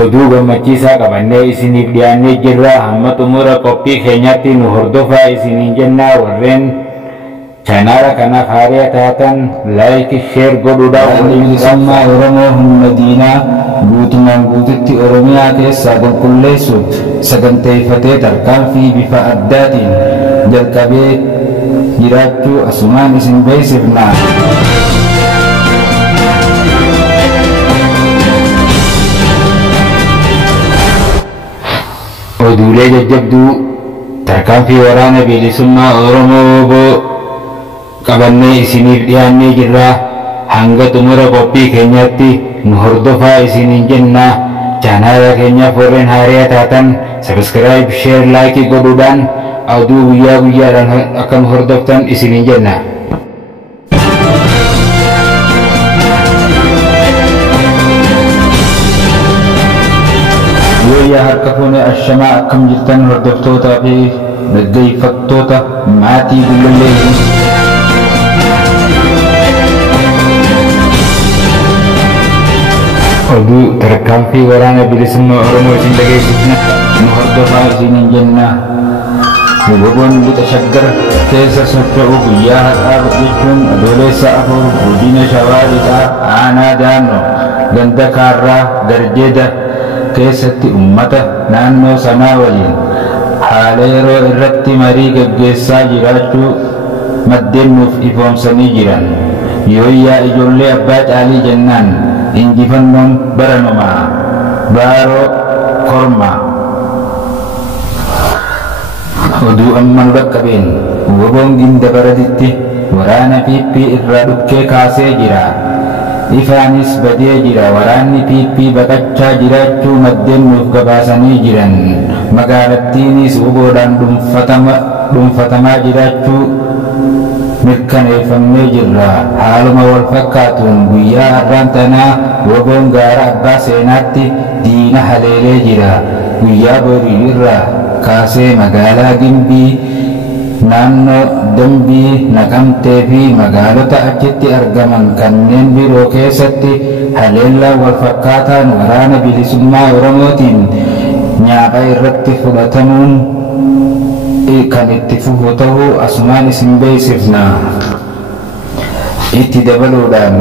Oduu gammachiisaa qabannee isiniif dhiyaannee jirra. Hamma xumura qophii keenyatti nu hordofaa isiniin jennaa. Warreen chaanaala kanaaf haaraa taatan laayik sheer godhuudhaan bilisummaa Oromoo humna diinaa guutumaan guututti Oromiyaa keessaa qulqulleessuuf saganteeffatee tarkaanfii bifa addaatiin jalqabee jiraachuu asumaan isin beeksifna. Oduulee jajjabduu tarkaanfii waraana bilisummaa Oromoo qabannee isiniif dhiyaannee jirra. Hanga xumura qophii keenyatti nu hordofaa isiniin jenna. Chaanaala keenyaaf warreen haaraa taatan sabiskiraayib sheer laayikii godhuudhaan oduu guyyaa guyyaadhaan akka nu hordoftan isiniin jenna. Wayyaa harka fuunee ashamaa akkam jirtan hordoftootaa fi dhaggeeffattoota maatii Gullallee. Oduu tarkaanfii waraana bilisummaa Oromoo isin dhageessifna. Nu hordofaa isiniin jenna. Boboon lixa shaggar keessa socho'u guyyaa har'aa jechuun adoolessa 4 godina Shawaa lixaa aanaa Daannoo ganda Kaarraa Garjeeda keessatti ummata naannoo sanaa waliin haala yeroo irratti marii gaggeessaa jiraachuu maddeen nuuf ifoomsanii jiran. Yooyyaa ijoollee abbaa caalii jennaan injifannoon baranumaa baaroo kormaa. Oduu amma nu dhaqqabeen woboon ginda baratitti waraana PP irraa dhukkee kaasee jira. Ifaanis badee jira. Waraanni PP baqachaa jiraachuu maddeen nuuf gabaasanii jiran. Magaalattiinis woboodhaan dhuunfatamaa jiraachuu mirkaneeffamee jirra. Haaluma wal fakkaatuun guyyaa har'aan tanaa woboon gaara abbaa seenaatti diina haleelee jira. Guyyaa borii irraa kaasee magaalaa Gimbii, naannoo Dambii, Naqamtee fi magaalota achitti argaman kanneen biroo keessatti haleellaa wal fakkaataan waraana bilisummaa Oromootiin nyaapha irratti fudhatamuun kan itti fufu ta'uu asumaan isin beeksifna. Itti dabaluudhaan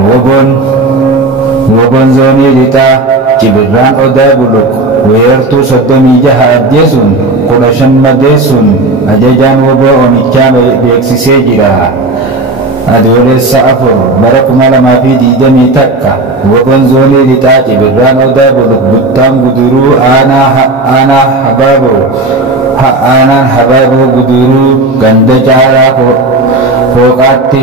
woboon zoonii lixaa Cibirraan Odaa Buluq weerartuu 36 ajjeesuun 15 madeessuun ajajaan woboo omichaa beeksisee jira. Adoolessa 4 bara 2020 takka woboon zoonii lixaa Cibirraan Odaa Buluq Buttaan Guduruu aanaan Habaaboo Guduruu ganda Caalaa Fooqaatti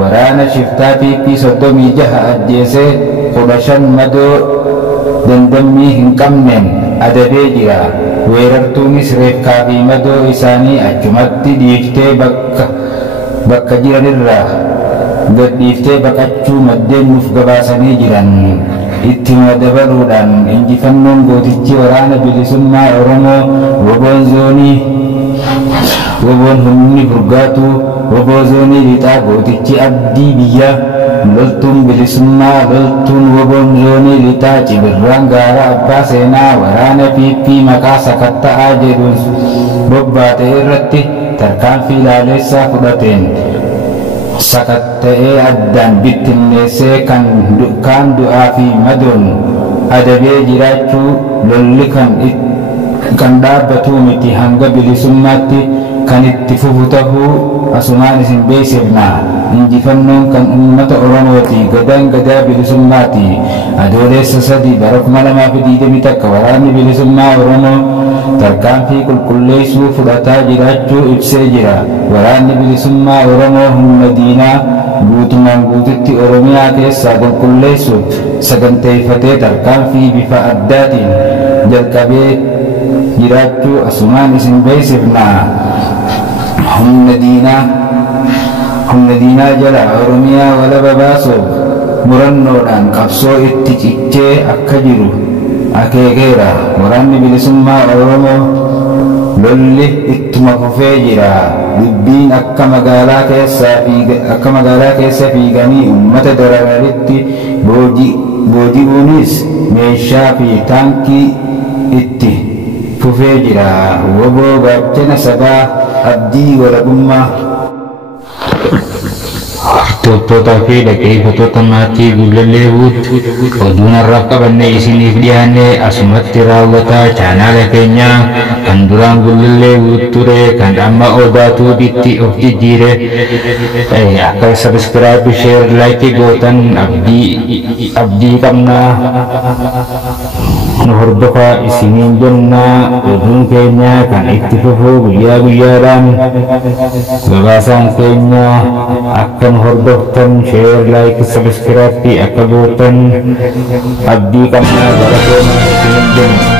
waraana shiftaa PP 36 ajjeesee 15 madoo dandammii hin qabneen adabee jira. Weerartuunis reefkaa fi madoo isaanii achumatti dhiiftee bakka jiranirraa gadhiiftee baqachuu maddeen nuuf gabaasanii jiran. Ittuma dabaluudhaan injifannoon gootichi waraana bilisummaa Oromoo woboon humni furgaatuu woboo zoonii lixaa gootichi abdii biyyaa loltuun bilisummaa loltuun woboon zoonii lixaa Cibirraan gaara abbaa seenaa waraana PP maqaa sakatta'aa jedhuun bobbaate irratti tarkaanfii laaleessaa fudhateen sakatta'ee addaan bittinneessee kan du'aa fi madoon adabee jiraachuu lolli kan dhaabbatu miti hanga bilisummaatti kan itti fufu ta'uu asumaan isin beeksifna. Injifannoon kan uummata Oromooti. Gadaan gadaa bilisummaati. Adoolessa 3 bara 2020 takka waraanni bilisummaa Oromoo tarkaanfii qulqulleessuu fudhataa jiraachuu ibsee jira. Waraanni bilisummaa Oromoo humna diinaa guutumaan guututti Oromiyaa keessaa qulqulleessuuf saganteeffatee tarkaanfii bifa addaatiin jalqabee jiraachuu asumaan isin beeksifna. Humna diinaa jala Oromiyaa walaba baasuuf murannoodhaan qabsoo itti cichee akka jiru akeekeera. Waraanni bilisummaa Oromoo lolli ittuma fufee jira. Dubbiin akka magaalaa keessa fiiganii uummata dararanitti booji'uunis meeshaa fi taankii itti fufee jira. Woboo gaachana sabaa abdii walabummaa. Hordoftoota fi dhaggeeffattoota maatii Gullallee Buutti oduun har'aaf qabannee isiniif dhiyaanne asumatti raawwataa. Chaanaala keenya kan duraan Gullallee Buutti ture kan amma Odaa Tuubitti of jijjiire akka sabiskiraayib sheer laayikii gootan abdii qabnaa. Nu hordofaa isiniin jennaa. Oduun keenya kan itti fufu guyyaa guyyaadhaan. Gabaasaan keenya akka nu hordoftan sheer laayik sabiskiraayib akka gootan abdii qabnaa. Bara keenya isiniin jenna.